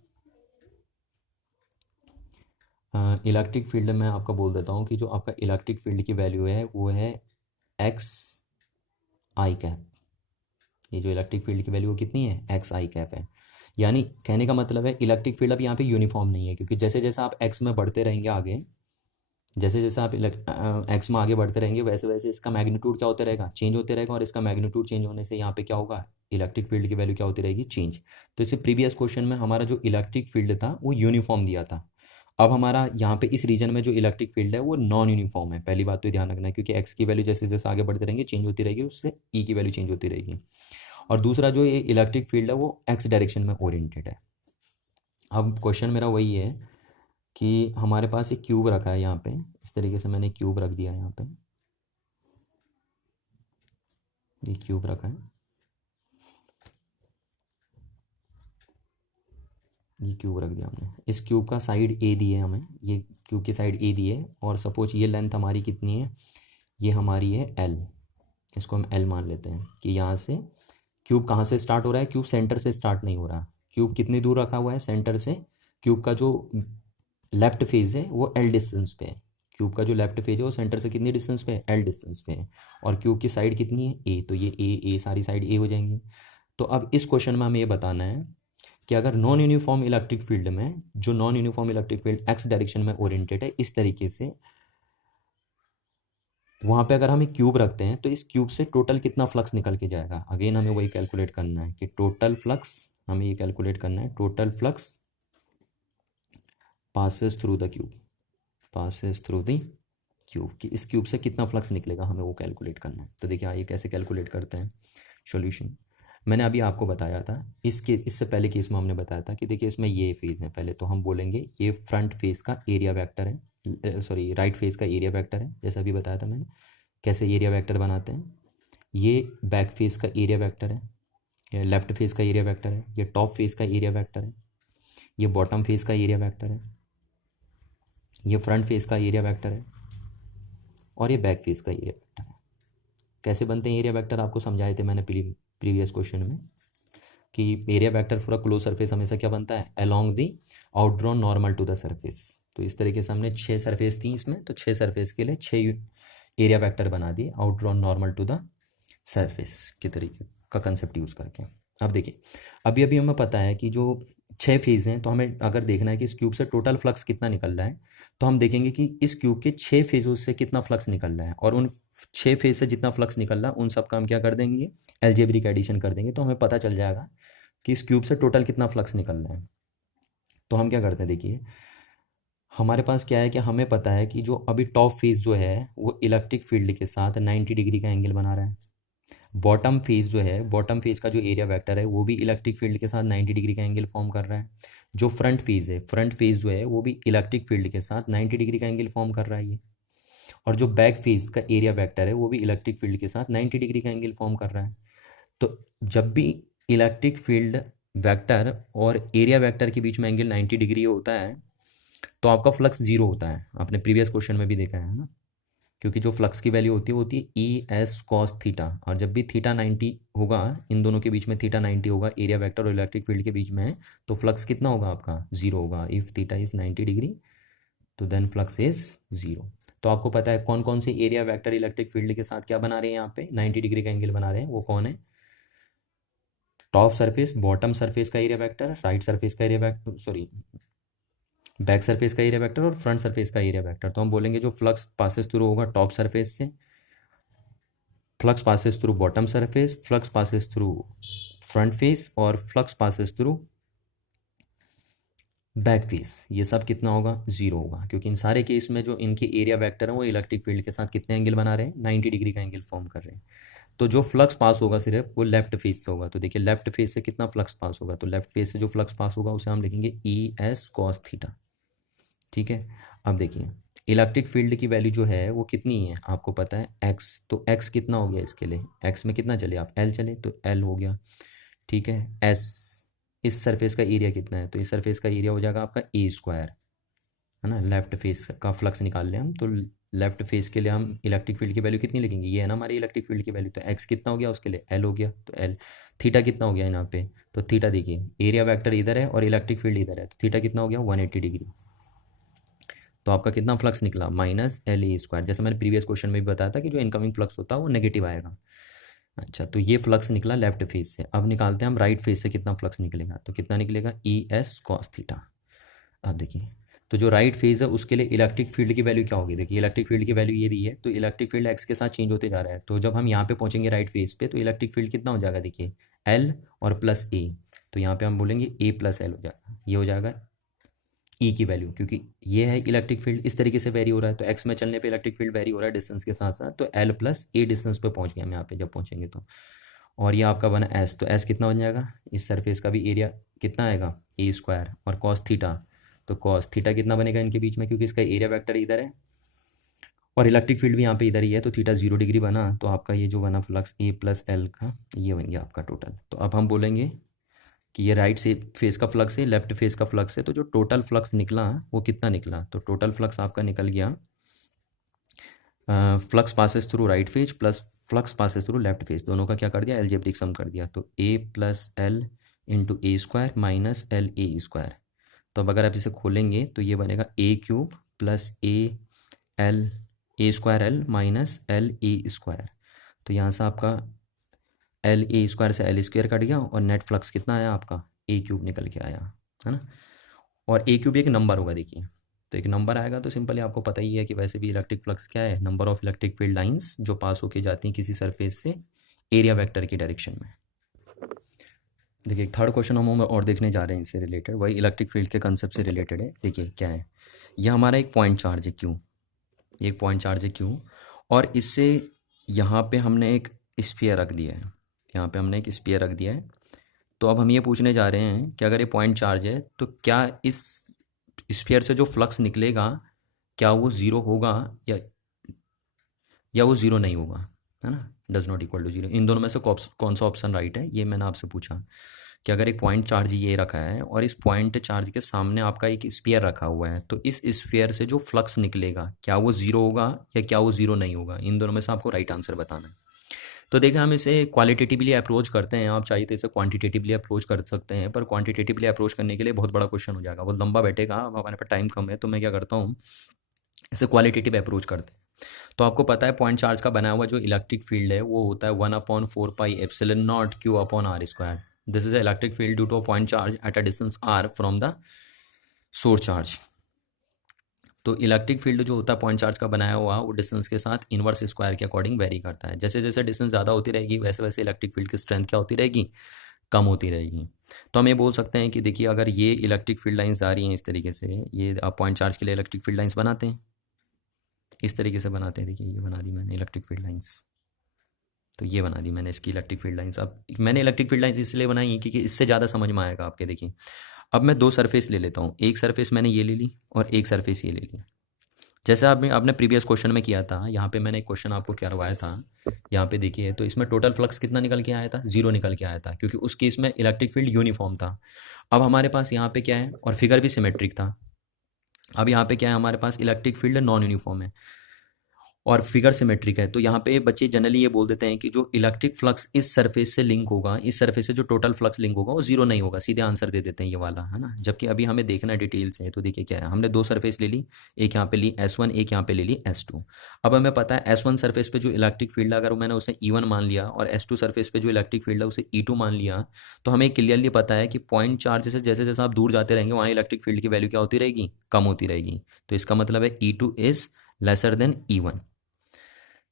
इलेक्ट्रिक फील्ड मैं आपका बोल देता हूँ कि जो आपका इलेक्ट्रिक फील्ड की वैल्यू है वो है एक्स आई कैप। ये जो इलेक्ट्रिक फील्ड की वैल्यू कितनी है, एक्स आई कैप है। यानी कहने का मतलब है इलेक्ट्रिक फील्ड अब यहाँ पे यूनिफॉर्म नहीं है, क्योंकि जैसे जैसे आप एक्स में बढ़ते रहेंगे आगे, जैसे जैसे आप एक्स में आगे बढ़ते रहेंगे वैसे वैसे इसका मैग्नीट्यूड क्या होता रहेगा, चेंज होते रहेगा। और इसका मैग्नीट्यूड चेंज होने से यहाँ पे क्या होगा, इलेक्ट्रिक फील्ड की वैल्यू क्या होती रहेगी, चेंज। तो इससे प्रीवियस क्वेश्चन में हमारा जो इलेक्ट्रिक फील्ड था वो यूनिफॉर्म दिया था। अब हमारा यहाँ पे इस रीजन में जो इलेक्ट्रिक फील्ड है वो नॉन यूनिफॉर्म है। पहली बात तो ध्यान रखना है, क्योंकि एक्स की वैल्यू जैसे जैसे आगे बढ़ते रहेंगे चेंज होती रहेगी, उससे ई की वैल्यू चेंज होती रहेगी। और दूसरा जो ये इलेक्ट्रिक फील्ड है वो एक्स डायरेक्शन में ओरिएंटेड है। अब क्वेश्चन मेरा वही है कि हमारे पास एक क्यूब रखा है यहाँ पे, इस तरीके से मैंने क्यूब रख दिया है यहाँ पे, ये क्यूब रखा है, ये क्यूब रख दिया हमने। इस क्यूब का साइड ए दी है हमें, ये क्यूब की साइड ए दी है, और सपोज ये लेंथ हमारी कितनी है, ये हमारी है एल। इसको हम एल मान लेते हैं कि यहाँ से क्यूब कहाँ से स्टार्ट हो रहा है, क्यूब सेंटर से स्टार्ट नहीं हो रहा। क्यूब कितनी दूर रखा हुआ है सेंटर से, क्यूब का जो लेफ्ट फेज है वो एल डिस्टेंस पे है। क्यूब का जो लेफ्ट फेज है वो सेंटर से कितनी डिस्टेंस पे है, एल डिस्टेंस पे है। और क्यूब की साइड कितनी है, ए, तो ये ए सारी साइड ए हो जाएंगी। तो अब इस क्वेश्चन में हमें ये बताना है कि अगर नॉन यूनिफॉर्म इलेक्ट्रिक फील्ड में, जो non uniform electric field x direction में ओरिएंटेड है इस तरीके से, वहाँ पे अगर हम एक क्यूब रखते हैं तो इस क्यूब से टोटल कितना फ्लक्स निकल के जाएगा। अगेन हमें वही कैलकुलेट करना है कि टोटल फ्लक्स, हमें ये कैलकुलेट करना है, total flux passes through the cube, passes through the cube, कि इस क्यूब से कितना फ्लक्स निकलेगा हमें वो कैलकुलेट करना है। तो देखिए आइए कैसे कैलकुलेट करते हैं। सॉल्यूशन मैंने अभी आपको बताया था, इससे पहले केस में हमने बताया था कि देखिए इसमें ये फेज़ है। पहले तो हम बोलेंगे ये फ्रंट फेज़ का एरिया वेक्टर है, सॉरी राइट फेज़ का एरिया वेक्टर है, जैसा अभी बताया था मैंने कैसे एरिया वेक्टर बनाते हैं। ये बैक फेज़ का एरिया वेक्टर है, ये लेफ्ट फेज़ का एरिया वेक्टर है, ये टॉप फेज़ का एरिया वेक्टर है, ये बॉटम फेज़ का एरिया वेक्टर है, ये फ्रंट फेज़ का एरिया वेक्टर है, और ये बैक फेज़ का एरिया वेक्टर है। कैसे बनते हैं एरिया वेक्टर आपको समझाए थे मैंने प्रीवियस क्वेश्चन में, कि area vector for a close surface हमेशा क्या बनता है, along the outdrawn normal to the surface. तो इस तरीके से हमने 6 सरफेस थी इसमें, तो 6 सरफेस के लिए 6 एरिया वेक्टर बना दिए आउटड्रॉन नॉर्मल टू द सरफेस के तरीके का कंसेप्ट यूज़ करके। अब देखिए अभी अभी हमें पता है कि जो 6 फेज़ हैं, तो हमें अगर देखना है कि इस क्यूब से टोटल फ्लक्स कितना निकल रहा है, तो हम देखेंगे कि इस क्यूब के 6 फेज़ों से कितना फ्लक्स निकल रहा है, और उन 6 फेज़ से जितना फ्लक्स निकल रहा है उन सब का हम क्या कर देंगे, एल्जेब्रिक एडिशन कर देंगे, तो हमें पता चल जाएगा कि इस क्यूब से टोटल कितना फ्लक्स निकल रहा है। तो हम क्या करते हैं, देखिए हमारे पास क्या है कि हमें पता है कि जो अभी टॉप फेज जो है वो इलेक्ट्रिक फील्ड के साथ 90 डिग्री का एंगल बना रहा है। बॉटम फेज जो है, बॉटम फेज का जो एरिया वेक्टर है वो भी इलेक्ट्रिक फील्ड के साथ 90 डिग्री का एंगल फॉर्म कर रहा है। जो फ्रंट फेज है, फ्रंट फेज जो है वो भी इलेक्ट्रिक फील्ड के साथ 90 डिग्री का एंगल फॉर्म कर रहा है ये। और जो बैक फेज का एरिया वेक्टर है वो भी इलेक्ट्रिक फील्ड के साथ 90 डिग्री का एंगल फॉर्म कर रहा है। तो जब भी इलेक्ट्रिक फील्ड वेक्टर और एरिया वेक्टर के बीच में एंगल 90 डिग्री होता है तो आपका फ्लक्स जीरो होता है। आपने प्रीवियस क्वेश्चन में भी देखा है ना। क्योंकि जो फ्लक्स की वैल्यू होती है ई एस कॉस थीटा, और जब भी थीटा 90 होगा, इन दोनों के बीच में थीटा 90 होगा एरिया वेक्टर और इलेक्ट्रिक फील्ड के बीच में, तो फ्लक्स कितना होगा आपका, जीरो होगा। इफ़ थीटा इज़ 90 डिग्री तो देन फ्लक्स इज जीरो। तो आपको पता है कौन कौन से एरिया वेक्टर इलेक्ट्रिक फील्ड के साथ क्या बना रहे हैं, यहाँ पे 90 डिग्री का एंगल बना रहे हैं, वो कौन है, टॉप सरफेस, बॉटम सरफेस का एरिया वेक्टर, राइट सरफेस का area vector, sorry back surface का एरिया वेक्टर और फ्रंट सरफेस का एरिया वेक्टर। तो हम बोलेंगे जो फ्लक्स पासेस थ्रू होगा टॉप सरफेस से, flux passes through bottom surface, flux passes through front face और flux passes through back face, ये सब कितना होगा, जीरो होगा, क्योंकि इन सारे केस में जो इनके एरिया वेक्टर हैं वो इलेक्ट्रिक फील्ड के साथ कितने एंगल बना रहे हैं, 90 डिग्री का एंगल फॉर्म कर रहे हैं। तो जो फ्लक्स पास होगा सिर्फ वो लेफ्ट फेस से होगा। तो देखिए लेफ्ट फेस से कितना फ्लक्स पास होगा, तो लेफ्ट फेस से जो फ्लक्स पास होगा उसे हम लिखेंगे ई एस कॉस थीटा। ठीक है, अब देखिए इलेक्ट्रिक फील्ड की वैल्यू जो है वो कितनी है आपको पता है, एक्स। तो एक्स कितना हो गया इसके लिए, एक्स में कितना चले आप, एल चले, तो एल हो गया। ठीक है, एस, इस सरफेस का एरिया कितना है, तो इस सरफेस का एरिया हो जाएगा आपका ए स्क्वायर, है ना। लेफ्ट फेस का फ्लक्स निकाल लें हम, तो लेफ्ट फेस के लिए हम इलेक्ट्रिक फील्ड की वैल्यू कितनी लिखेंगे, ये है ना हमारी इलेक्ट्रिक फील्ड की वैल्यू, तो एक्स कितना हो गया उसके लिए, एल हो गया, तो एल। थीटा कितना हो गया यहाँ पे, तो थीटा देखिए एरिया वेक्टर इधर है और इलेक्ट्रिक फील्ड इधर है, तो थीटा कितना हो गया 180 डिग्री। तो आपका कितना फ्लक्स निकला, माइनस एल ए स्क्वायर। जैसे मैंने प्रीवियस क्वेश्चन में भी बताया था कि जो इनकमिंग फ्लक्स होता है वो नेगेटिव आएगा। अच्छा, तो ये फ्लक्स निकला लेफ्ट फेस से। अब निकालते हैं हम राइट फेस से कितना फ्लक्स निकलेगा, तो कितना निकलेगा ई एस कॉस थीटा। अब देखिए तो जो राइट फेज है उसके लिए इलेक्ट्रिक फील्ड की वैल्यू क्या होगी, देखिए इलेक्ट्रिक फील्ड की वैल्यू ये दी है, तो इलेक्ट्रिक फील्ड एक्स के साथ चेंज होते जा रहा है। तो जब हम यहाँ पे पहुँचेंगे राइट फेज पे तो इलेक्ट्रिक फील्ड कितना हो जाएगा, देखिए एल और प्लस ए, तो यहाँ पे हम बोलेंगे ए प्लस एल हो जाएगा, ये हो जाएगा ई की वैल्यू, क्योंकि ये है इलेक्ट्रिक फील्ड इस तरीके से वेरी हो रहा है, तो एक्स में चलने पे इलेक्ट्रिक फील्ड वेरी हो रहा है डिस्टेंस के साथ साथ, तो एल प्लस ए डिस्टेंस पे पहुँच गया हम यहाँ पे जब पहुँचेंगे तो। और ये आपका बना एस, तो एस कितना बन जाएगा, इस सरफेस का भी एरिया कितना आएगा ए स्क्वायर, और कॉस थीटा, तो कॉस थीटा कितना बनेगा इनके बीच में, क्योंकि इसका एरिया वेक्टर इधर है और इलेक्ट्रिक फील्ड भी यहाँ पे इधर ही है, तो थीटा 0 डिग्री बना, तो आपका ये जो बना फ्लक्स ए प्लस एल का ये बन गया आपका टोटल। तो अब हम बोलेंगे कि ये राइट से फेस का फ्लक्स है, लेफ्ट फेस का फ्लक्स है, तो जो टोटल फ्लक्स निकला वो कितना निकला, तो टोटल फ्लक्स आपका निकल गया flux passes through right phase plus flux passes through left phase, दोनों का क्या कर दिया, एलजेब्रिक सम कर दिया, तो a plus l into a square minus l a square. तो अब अगर आप इसे खोलेंगे तो ये बनेगा a cube plus l a square l minus l a square. तो यहाँ से आपका एल ए स्क्वायर से एल स्क्वायर कट गया और नेट फ्लक्स कितना आया आपका, ए क्यूब निकल के आया, है ना। और ए क्यूब एक नंबर होगा देखिए, तो एक नंबर आएगा, तो सिंपली आपको पता ही है कि वैसे भी इलेक्ट्रिक फ्लक्स क्या है, number of electric field lines जो पास होके जाती हैं किसी सरफेस से एरिया वेक्टर की डायरेक्शन में। देखिए थर्ड क्वेश्चन हम और देखने जा रहे हैं इससे रिलेटेड, वही इलेक्ट्रिक फील्ड के कंसेप्ट से रिलेटेड है। देखिए क्या है, यह हमारा एक पॉइंट चार्ज है क्यू, एक पॉइंट चार्ज है क्यू, और इससे यहाँ पे हमने एक स्फीयर रख दिया है, यहाँ पे हमने एक स्फीयर रख दिया है। तो अब हम ये पूछने जा रहे हैं कि अगर ये पॉइंट चार्ज है तो क्या इस स्फीयर से जो फ्लक्स निकलेगा क्या वो ज़ीरो होगा या वो ज़ीरो नहीं होगा, है ना, does not equal to zero. इन दोनों में से कौन सा ऑप्शन राइट है, ये मैंने आपसे पूछा कि अगर एक पॉइंट चार्ज ये रखा है और इस पॉइंट चार्ज के सामने आपका एक स्फीयर रखा हुआ है, तो इस स्फीयर से जो फ्लक्स निकलेगा क्या वो ज़ीरो होगा या क्या वो ज़ीरो नहीं होगा, इन दोनों में से आपको राइट आंसर बताना है। तो देखिए हम इसे क्वालिटेटिवली अप्रोच करते हैं, आप चाहिए तो इसे क्वांटिटेटिवली अप्रोच कर सकते हैं, पर क्वांटिटेटिवली अप्रोच करने के लिए बहुत बड़ा क्वेश्चन हो जाएगा, बहुत लंबा बैठेगा, अब हमारे पास टाइम कम है, तो मैं क्या करता हूँ इसे क्वालिटेटिव अप्रोच करते हैं। तो आपको पता है पॉइंट चार्ज का बनाया हुआ जो इलेक्ट्रिक फील्ड है वो होता है 1/4πε0 Q/r²। This is electric field due to a point charge at a distance r from the source charge. तो इलेक्ट्रिक फील्ड जो होता है पॉइंट चार्ज का बनाया हुआ वो डिस्टेंस के साथ इनवर्स स्क्वायर के अकॉर्डिंग वेरी करता है। जैसे जैसे डिस्टेंस ज़्यादा होती रहेगी वैसे वैसे इलेक्ट्रिक फील्ड की स्ट्रेंथ क्या होती रहेगी, कम होती रहेगी। तो हम ये बोल सकते हैं कि देखिए अगर ये इलेक्ट्रिक फील्ड लाइंस आ रही हैं इस तरीके से, ये आप पॉइंट चार्ज के लिए इलेक्ट्रिक फील्ड लाइंस बनाते हैं इस तरीके से बनाते हैं, देखिए ये बना दी मैंने इलेक्ट्रिक फील्ड लाइंस, तो ये बना दी मैंने इसकी इलेक्ट्रिक फील्ड लाइंस। अब मैंने इलेक्ट्रिक फील्ड लाइंस इसलिए बनाई क्योंकि इससे ज़्यादा समझ में आएगा आपके। देखिए अब मैं दो सरफेस ले लेता हूँ, एक सरफेस मैंने ये ले ली और एक सरफेस ये ले ली। जैसे आपने प्रीवियस क्वेश्चन में किया था, यहाँ पे मैंने एक क्वेश्चन आपको करवाया था, यहाँ पे देखिए तो इसमें टोटल फ्लक्स कितना निकल के आया था, ज़ीरो निकल के आया था, क्योंकि उस केस में इलेक्ट्रिक फील्ड यूनिफॉर्म था। अब हमारे पास यहाँ पे क्या है, और फिगर भी सिमेट्रिक था। अब यहाँ पे क्या है, हमारे पास इलेक्ट्रिक फील्ड नॉन यूनिफॉर्म है। और फिगर सिमेट्रिक है। तो यहाँ पे बच्चे जनरली ये बोल देते हैं कि जो इलेक्ट्रिक फ्लक्स इस सरफेस से लिंक होगा, इस सरफेस से जो टोटल फ्लक्स लिंक होगा वो जीरो नहीं होगा, सीधे आंसर दे देते हैं ये वाला, है ना। जबकि अभी हमें देखना है डिटेल से। तो देखिए क्या है, हमने दो सरफेस ले ली, एक यहाँ पे ली S1, एक यहाँ पे ले ली S2। अब हमें पता है S1 सरफेस पे जो इलेक्ट्रिक फील्ड है, अगर मैंने उसे E1 मान लिया और S2 सरफेस पे जो इलेक्ट्रिक फील्ड है उसे E2 मान लिया, तो हमें क्लियरली पता है कि पॉइंट चार्ज से जैसे जैसे आप दूर जाते रहेंगे वहाँ इलेक्ट्रिक फील्ड की वैल्यू क्या होती रहेगी, कम होती रहेगी। तो इसका मतलब है E2 is lesser than E1।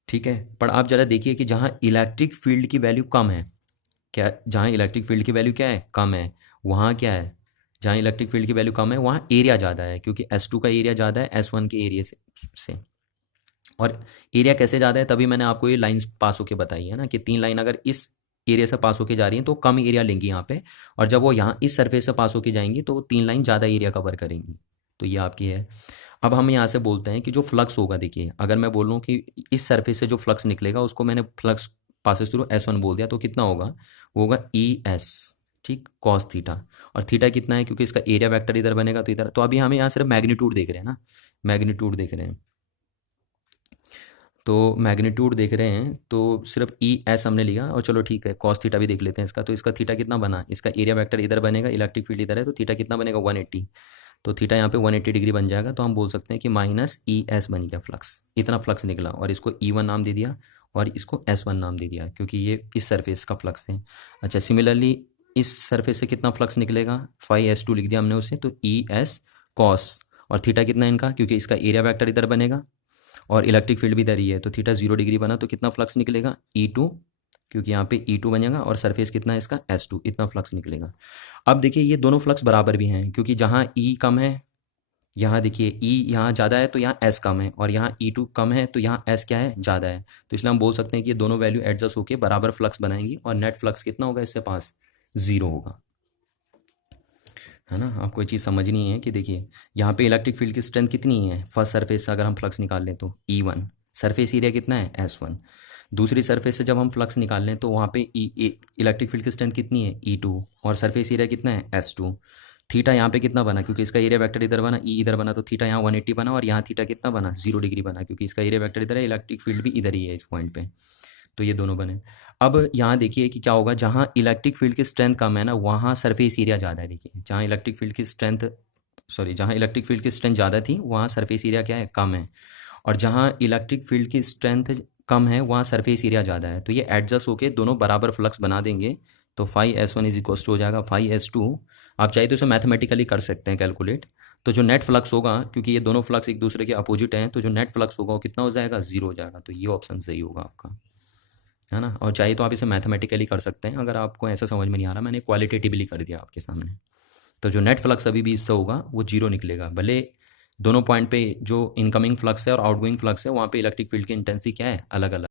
ठीक है, पर आप जरा देखिए कि जहाँ इलेक्ट्रिक फील्ड की वैल्यू कम है, क्या जहाँ इलेक्ट्रिक फील्ड की वैल्यू क्या है, कम है, वहाँ क्या है, जहाँ इलेक्ट्रिक फील्ड की वैल्यू कम है वहाँ एरिया ज़्यादा है, क्योंकि S2 का एरिया ज़्यादा है S1 के एरिया से। और एरिया कैसे ज़्यादा है, तभी मैंने आपको ये लाइंस पास होके बताई है ना, कि तीन लाइन अगर इस एरिया से पास होके जा रही हैं तो कम एरिया लेंगी यहाँ पे, और जब वो यहाँ इस सरफेस से पास होके जाएंगी तो तीन लाइन ज़्यादा एरिया कवर करेंगी। तो ये आपकी है। अब हम यहाँ से बोलते हैं कि जो फ्लक्स होगा, देखिए अगर मैं बोल रहा हूँ कि इस सरफेस से जो फ्लक्स निकलेगा उसको मैंने फ्लक्स पासेस थ्रू S1 बोल दिया, तो कितना होगा, वो होगा ES, ठीक, कॉस थीटा। और थीटा कितना है, क्योंकि इसका एरिया वेक्टर इधर बनेगा तो इधर। तो अभी हम यहाँ सिर्फ मैग्नीट्यूड देख रहे हैं ना, मैग्नीट्यूड देख रहे हैं। तो मैग्नीट्यूड देख रहे हैं तो सिर्फ ES हमने लिया, और चलो ठीक है कॉस थीटा भी देख लेते हैं इसका। तो इसका थीटा कितना बना, इसका एरिया वेक्टर इधर बनेगा, इलेक्ट्रिक फील्ड इधर है, तो थीटा कितना बनेगा 180। तो थीटा यहाँ पे 180 डिग्री बन जाएगा। तो हम बोल सकते हैं कि -ES बन गया फ्लक्स, इतना फ्लक्स निकला, और इसको E1 नाम दे दिया और इसको S1 नाम दे दिया, क्योंकि ये इस सरफेस का फ्लक्स है। अच्छा, सिमिलरली इस सरफेस से कितना फ्लक्स निकलेगा, 5S2 लिख दिया हमने उसे, तो ES कॉस, और थीटा कितना इनका, क्योंकि इसका एरिया वेक्टर इधर बनेगा और इलेक्ट्रिक फील्ड भी इधर ही है, तो थीटा 0 डिग्री बना, तो कितना फ्लक्स निकलेगा E2, क्योंकि यहाँ पे E2 बनेगा, और सरफेस कितना है इसका S2, इतना फ्लक्स निकलेगा। अब देखिए ये दोनों फ्लक्स बराबर भी हैं, क्योंकि जहाँ E कम है, यहाँ देखिए E यहाँ ज़्यादा है तो यहाँ S कम है, और यहाँ E2 कम है तो यहाँ S क्या है, ज़्यादा है। तो इसलिए हम बोल सकते हैं कि ये दोनों वैल्यू एडजस्ट होकर बराबर फ्लक्स बनाएंगी, और नेट फ्लक्स कितना होगा इससे पास, 0 होगा, है ना। आपको ये चीज़ समझनी है कि देखिए यहाँ पे इलेक्ट्रिक फील्ड की स्ट्रेंथ कितनी है, फर्स्ट सरफेस से अगर हम फ्लक्स निकाल लें तो E1, सरफेस एरिया कितना है S1। दूसरी सरफेस से जब हम फ्लक्स निकाल लें तो वहाँ पे इलेक्ट्रिक फील्ड की स्ट्रेंथ कितनी है E2, और सरफेस एरिया कितना है S2। थीटा यहाँ पे कितना बना, क्योंकि इसका एरिया वेक्टर इधर बना, E इधर बना, तो थीटा यहाँ 180 बना, और यहाँ थीटा कितना बना, 0 डिग्री बना, क्योंकि इसका एरिया वेक्टर इधर है, इलेक्ट्रिक फील्ड भी इधर ही है इस पॉइंट पे। तो ये दोनों बने। अब यहाँ देखिए कि क्या होगा, जहाँ इलेक्ट्रिक फील्ड की स्ट्रेंथ कम है ना वहाँ सरफेस एरिया ज़्यादा है। देखिए जहाँ इलेक्ट्रिक फील्ड की स्ट्रेंथ, सॉरी, जहाँ इलेक्ट्रिक फील्ड की स्ट्रेंथ ज़्यादा थी वहाँ सरफेस एरिया क्या है, कम है, और जहाँ इलेक्ट्रिक फील्ड की स्ट्रेंथ कम है वहाँ सरफेस एरिया ज़्यादा है। तो ये एडजस्ट होके दोनों बराबर फ्लक्स बना देंगे। तो 5S1 इज इक्वल टू हो जाएगा 5S2। आप चाहे तो इसे मैथमेटिकली कर सकते हैं कैलकुलेट। तो जो नेट फ्लक्स होगा, क्योंकि ये दोनों फ्लक्स एक दूसरे के अपोजिट हैं, तो जो नेट फ्लक्स होगा वो कितना हो जाएगा, 0 हो जाएगा। तो ये ऑप्शन सही होगा आपका, है ना। और चाहिए तो आप इसे मैथमेटिकली कर सकते हैं, अगर आपको ऐसा समझ में नहीं आ रहा, मैंने क्वालिटेटिवली कर दिया आपके सामने। तो जो नेट फ्लक्स अभी भी इससे होगा वो 0 निकलेगा, भले दोनों पॉइंट पे जो इनकमिंग फ्लक्स है और आउटगोइंग फ्लक्स है वहाँ पे इलेक्ट्रिक फील्ड की इंटेंसिटी क्या है, अलग अलग।